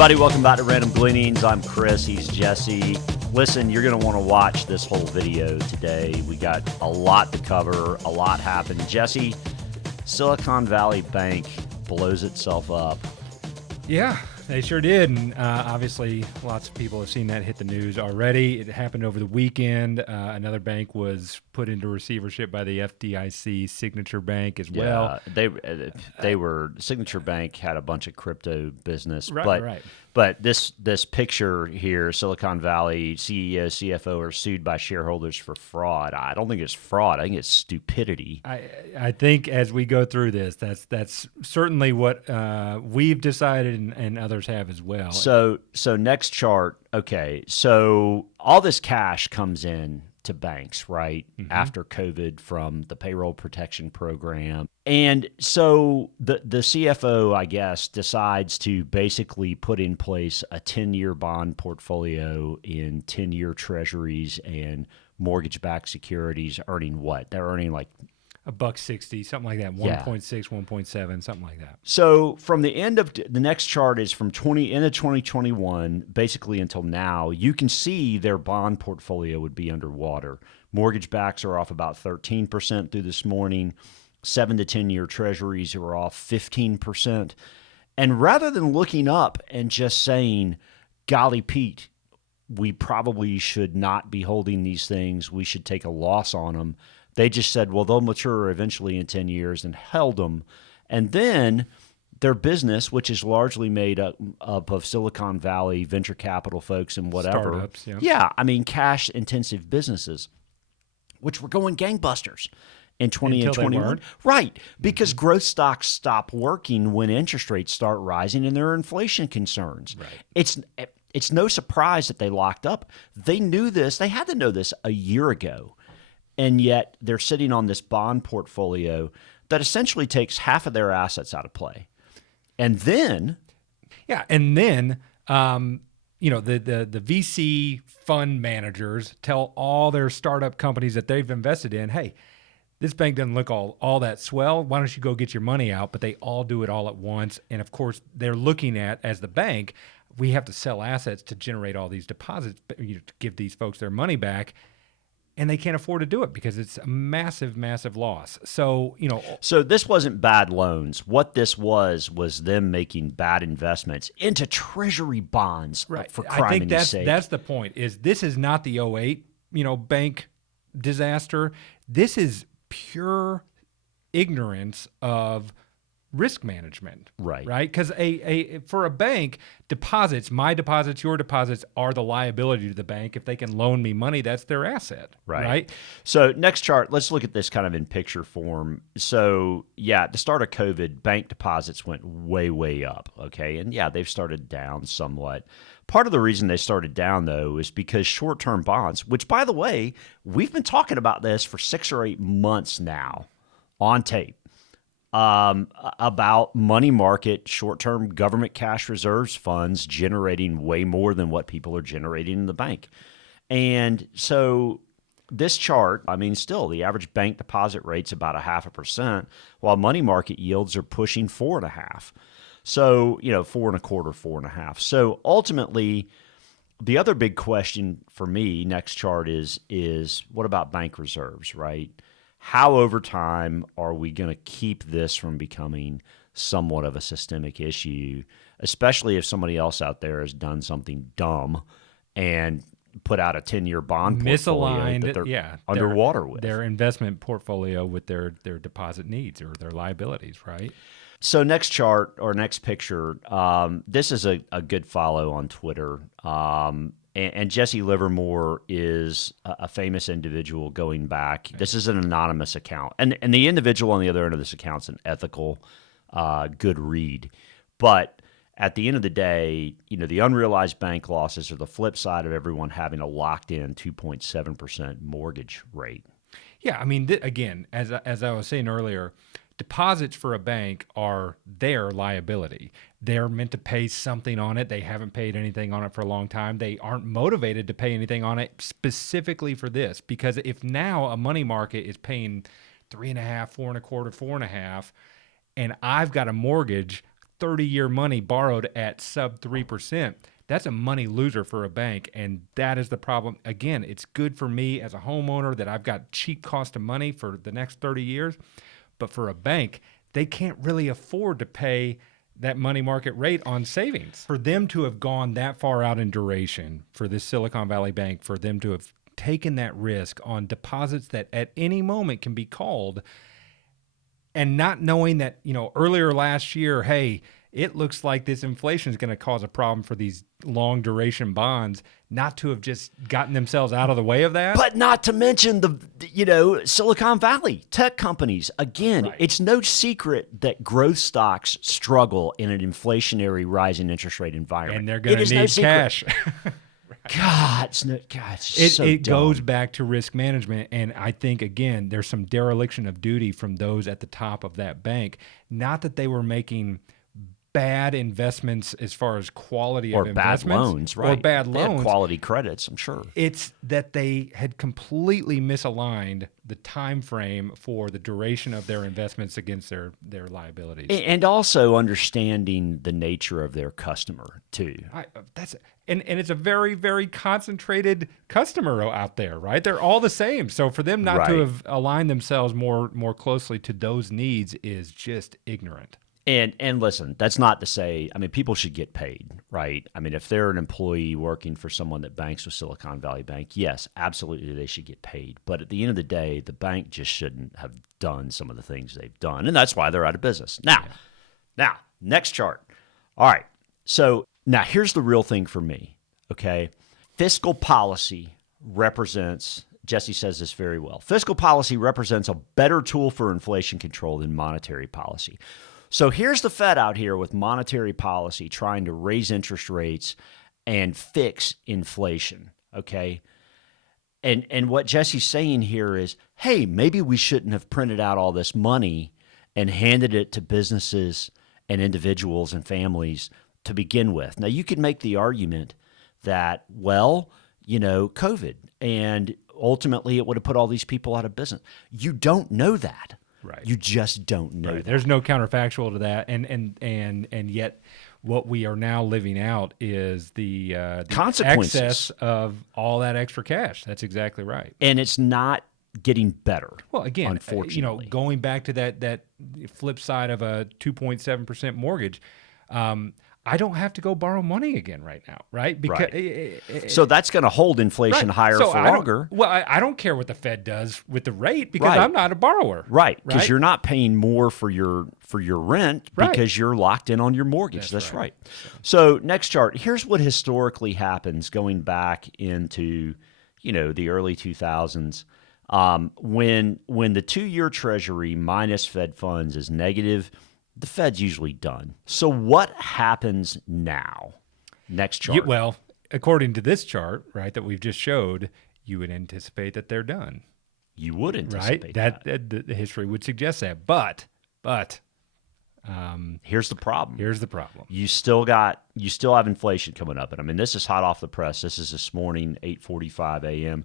everybody. Welcome back to Random Gleanings. I'm Chris. He's Jesse. Listen, you're going to want to watch this whole video today. We got a lot to cover. A lot happened. Jesse, Silicon Valley Bank blows itself up. Yeah, they sure did. And obviously, lots of people have seen that hit the news already. It happened over the weekend. Another bank was put into receivership by the FDIC, Signature Bank as well. They were Signature Bank had a bunch of crypto business, Right. But this picture here, Silicon Valley CEO, CFO are sued by shareholders for fraud. I don't think it's fraud. I think it's stupidity. I think as we go through this, that's certainly what we've decided and others have as well. So next chart. Okay, so all this cash comes in to banks, right, after COVID from the payroll protection program. And so the CFO, I guess, decides to basically put in place a 10-year bond portfolio in 10-year Treasuries and mortgage-backed securities earning what? They're earning like $1.60, something like that, 1.6, 1.7, something like that. So from the end of the next chart is from end of 2021, basically until now, you can see their bond portfolio would be underwater. Mortgage backs are off about 13% through this morning. 7 to 10-year treasuries are off 15%. And rather than looking up and just saying, golly, Pete, we probably should not be holding these things, we should take a loss on them, they just said, well, they'll mature eventually in 10 years and held them. And then their business, which is largely made up of Silicon Valley venture capital folks and whatever. Startups, yeah. Yeah, I mean, cash-intensive businesses, which were going gangbusters in 20 and 21. Right, because growth stocks stop working when interest rates start rising and there are inflation concerns. Right. It's no surprise that they locked up. They knew this. They had to know this a year ago. And yet they're sitting on this bond portfolio that essentially takes half of their assets out of play. And then... Yeah, and then, the VC fund managers tell all their startup companies that they've invested in, hey, this bank doesn't look all that swell. Why don't you go get your money out? But they all do it all at once. And, of course, they're looking at, as the bank, we have to sell assets to generate all these deposits, to give these folks their money back. And they can't afford to do it because it's a massive, massive loss. So, So this wasn't bad loans. What this was them making bad investments into treasury bonds for crying in sake. That's the point, is this is not the '08, bank disaster. This is pure ignorance of risk management, right? Because for a bank, deposits, my deposits, your deposits, are the liability to the bank. If they can loan me money, that's their asset, right? So next chart, let's look at this kind of in picture form. So yeah, at the start of COVID, bank deposits went way, way up, okay? And yeah, they've started down somewhat. Part of the reason they started down, though, is because short-term bonds, which, by the way, we've been talking about this for 6 or 8 months now on tape, about money market short-term government cash reserves funds generating way more than what people are generating in the bank. And so this chart, I mean, still the average bank deposit rate's about 0.5%, while money market yields are pushing 4.5%. So, 4.25%, 4.5%. So ultimately, the other big question for me, next chart is what about bank reserves, right? How over time are we going to keep this from becoming somewhat of a systemic issue, especially if somebody else out there has done something dumb and put out a 10-year bond portfolio that they're underwater with? Their investment portfolio with their deposit needs or their liabilities, right? So next chart or next picture, this is a good follow on Twitter. And Jesse Livermore is a famous individual going back. This is an anonymous account. And the individual on the other end of this account is an ethical, good read. But at the end of the day, the unrealized bank losses are the flip side of everyone having a locked-in 2.7% mortgage rate. Yeah, I mean, again, as I was saying earlier, deposits for a bank are their liability. They're meant to pay something on it. They haven't paid anything on it for a long time. They aren't motivated to pay anything on it specifically for this, because if now a money market is paying 3.5%, 4.25%, 4.5%, and I've got a mortgage 30-year money borrowed at sub 3%, that's a money loser for a bank. And that is the problem. Again, it's good for me as a homeowner that I've got cheap cost of money for the next 30 years. But for a bank, they can't really afford to pay that money market rate on savings. For them to have gone that far out in duration, for this Silicon Valley Bank, for them to have taken that risk on deposits that at any moment can be called, and not knowing that, earlier last year, hey, it looks like this inflation is going to cause a problem for these long duration bonds, not to have just gotten themselves out of the way of that. But not to mention Silicon Valley tech companies. Again, Right. It's no secret that growth stocks struggle in an inflationary rising interest rate environment. And they're going to need cash. God, it's so It dumb. goes back to risk management. And I think, again, there's some dereliction of duty from those at the top of that bank. Not that they were making bad investments as far as quality or of bad investments. loans, right? Or bad They had loans. quality credits, I'm sure. It's that they had completely misaligned the time frame for the duration of their investments against their liabilities. And also understanding the nature of their customer too. And it's a very, very concentrated customer out there, right? They're all the same. So for them not Right. to have aligned themselves more closely to those needs is just ignorant. And listen, that's not to say, people should get paid, right? If they're an employee working for someone that banks with Silicon Valley Bank, yes, absolutely they should get paid. But at the end of the day, the bank just shouldn't have done some of the things they've done. And that's why they're out of business. Now, next chart. All right. So now here's the real thing for me, okay? Fiscal policy represents, Jesse says this very well, fiscal policy represents a better tool for inflation control than monetary policy. So here's the Fed out here with monetary policy trying to raise interest rates and fix inflation, okay? And what Jesse's saying here is, hey, maybe we shouldn't have printed out all this money and handed it to businesses and individuals and families to begin with. Now, you could make the argument that, COVID, and ultimately it would have put all these people out of business. You don't know that. Right. You just don't know. Right. There's no counterfactual to that, and yet what we are now living out is the consequences excess of all that extra cash. That's exactly right. And it's not getting better. Well, again, unfortunately, going back to that flip side of a 2.7% mortgage. I don't have to go borrow money again right now, right? Because so that's going to hold inflation higher for longer. I don't care what the Fed does with the rate because Right. I'm not a borrower. Right, because you're not paying more for your rent because you're locked in on your mortgage. That's right. So next chart. Here's what historically happens going back into the early 2000s. When the 2-year Treasury minus Fed funds is negative, the Fed's usually done. So what happens now? Next chart. Well, according to this chart, right, that we've just showed, you would anticipate that they're done. You would anticipate that. The history would suggest that. But here's the problem. You still have inflation coming up. And this is hot off the press. This is this morning, 8:45 a.m.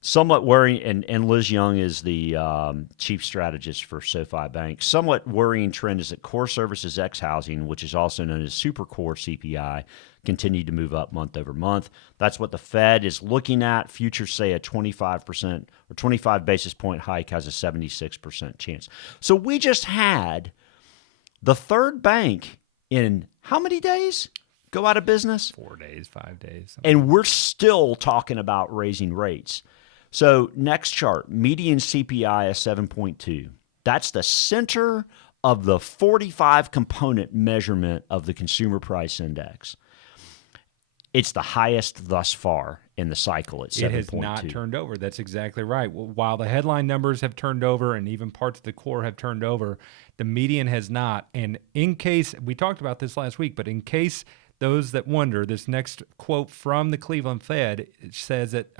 Somewhat worrying, and Liz Young is the chief strategist for SoFi Bank. Somewhat worrying trend is that core services ex housing, which is also known as super core CPI, continued to move up month over month. That's what the Fed is looking at. Futures say a 25% or 25 basis point hike has a 76% chance. So we just had the third bank in how many days go out of business? 4 days, 5 days. And we're still talking about raising rates. So next chart, median CPI is 7.2. That's the center of the 45 component measurement of the consumer price index. It's the highest thus far in the cycle at 7.2. It has not turned over. That's exactly right. While the headline numbers have turned over and even parts of the core have turned over, the median has not. And in case, we talked about this last week, but in case those that wonder, this next quote from the Cleveland Fed says that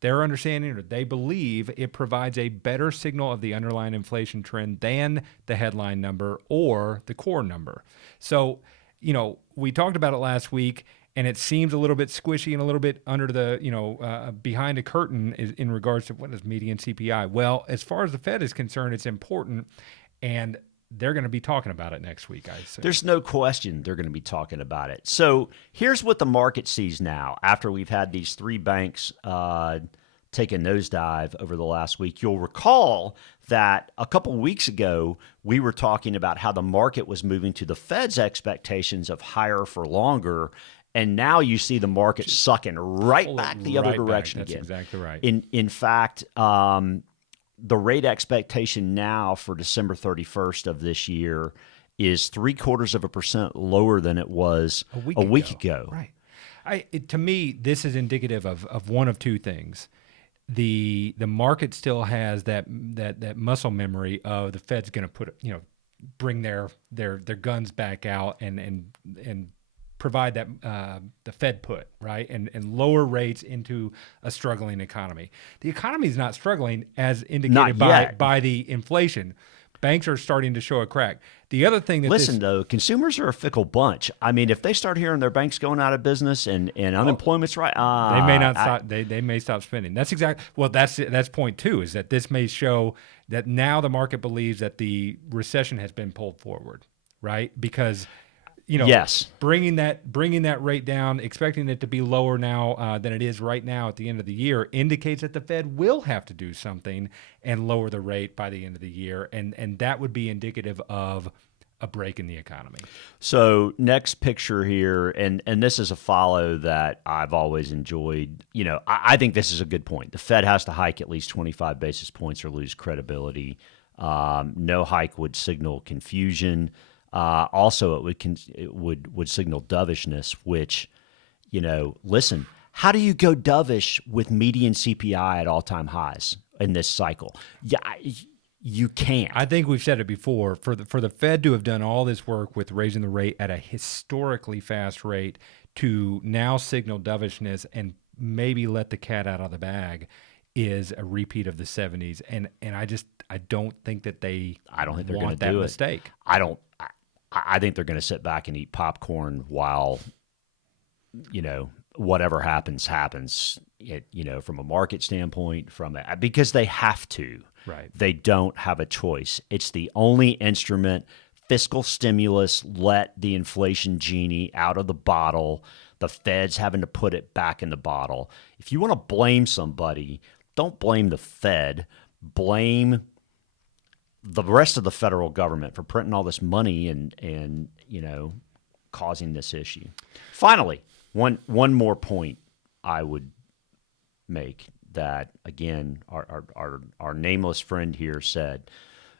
their understanding, or they believe, it provides a better signal of the underlying inflation trend than the headline number or the core number. So, we talked about it last week, and it seems a little bit squishy and a little bit under the, behind a curtain in regards to what is median CPI. Well, as far as the Fed is concerned, it's important. And they're going to be talking about it next week, I assume. There's no question they're going to be talking about it. So here's what the market sees now after we've had these three banks take a nosedive over the last week. You'll recall that a couple weeks ago, we were talking about how the market was moving to the Fed's expectations of higher for longer. And now you see the market sucking right back the other direction That's again. exactly right. In fact, the rate expectation now for December 31st of this year is 0.75% lower than it was a week ago. Right. To me, this is indicative of one of two things. The market still has that muscle memory of the Fed's going to bring their guns back out and provide that the Fed put, right, and lower rates into a struggling economy. The economy is not struggling as indicated by the inflation. Banks are starting to show a crack. The other thing that though, consumers are a fickle bunch. I mean, if they start hearing their banks going out of business and unemployment's right, they may not stop. They may stop spending. That's that's point two. Is that this may show that now the market believes that the recession has been pulled forward, right? Because yes, bringing that rate down, expecting it to be lower now than it is right now at the end of the year, indicates that the Fed will have to do something and lower the rate by the end of the year, and that would be indicative of a break in the economy. So next picture here, and this is a follow that I've always enjoyed. I think this is a good point. The Fed has to hike at least 25 basis points or lose credibility. No hike would signal confusion. Also, it would signal dovishness, which, listen, how do you go dovish with median CPI at all-time highs in this cycle? Yeah, you can't. I think we've said it before. For the Fed to have done all this work with raising the rate at a historically fast rate to now signal dovishness and maybe let the cat out of the bag is a repeat of the 70s. And I don't think that they I don't think they're going want to do that it. mistake. I think they're going to sit back and eat popcorn while, whatever happens, from a market standpoint, because they have to. Right. They don't have a choice. It's the only instrument. Fiscal stimulus let the inflation genie out of the bottle. The Fed's having to put it back in the bottle. If you want to blame somebody, don't blame the Fed. Blame the rest of the federal government for printing all this money and causing this issue. Finally, one more point I would make that, again, our nameless friend here said,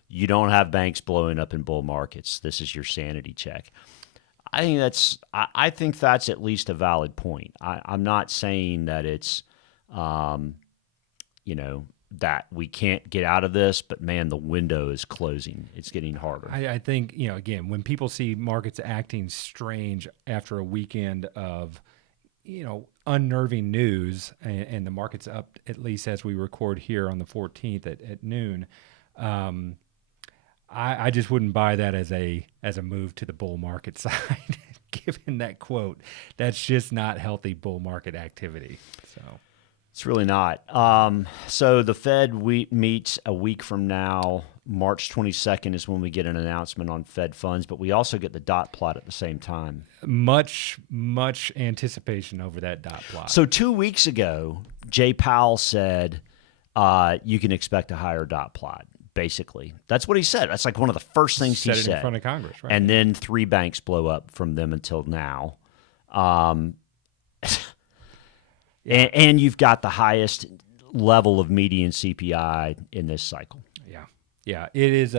you don't have banks blowing up in bull markets. This is your sanity check. I think that's at least a valid point. I'm not saying that it's that we can't get out of this, but man, the window is closing. It's getting harder. I think, again, when people see markets acting strange after a weekend of, unnerving news, and the market's up, at least as we record here on the 14th at noon, I just wouldn't buy that as a move to the bull market side, given that quote. That's just not healthy bull market activity. So. It's really not. So the Fed meets a week from now. March 22nd is when we get an announcement on Fed funds, but we also get the dot plot at the same time. Much anticipation over that dot plot. So 2 weeks ago, Jay Powell said you can expect a higher dot plot, basically. That's what he said. That's like one of the first things he said. In front of Congress, right? And then three banks blow up from them until now. And you've got the highest level of median CPI in this cycle. Yeah, it is.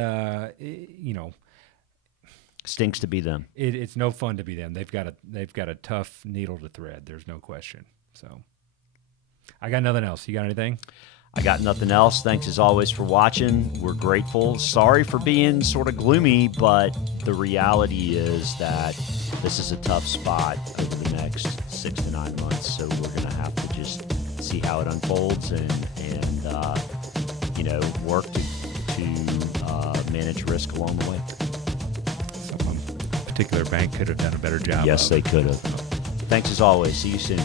Stinks to be them. It's no fun to be them. They've got a tough needle to thread. There's no question. So, I got nothing else. You got anything? I got nothing else. Thanks as always for watching. We're grateful. Sorry for being sort of gloomy, but the reality is that this is a tough spot over the next 6 to 9 months. So we're going to have to just see how it unfolds and work to manage risk along the way. Some particular bank could have done a better job. Yes, they could have. Thanks as always. See you soon.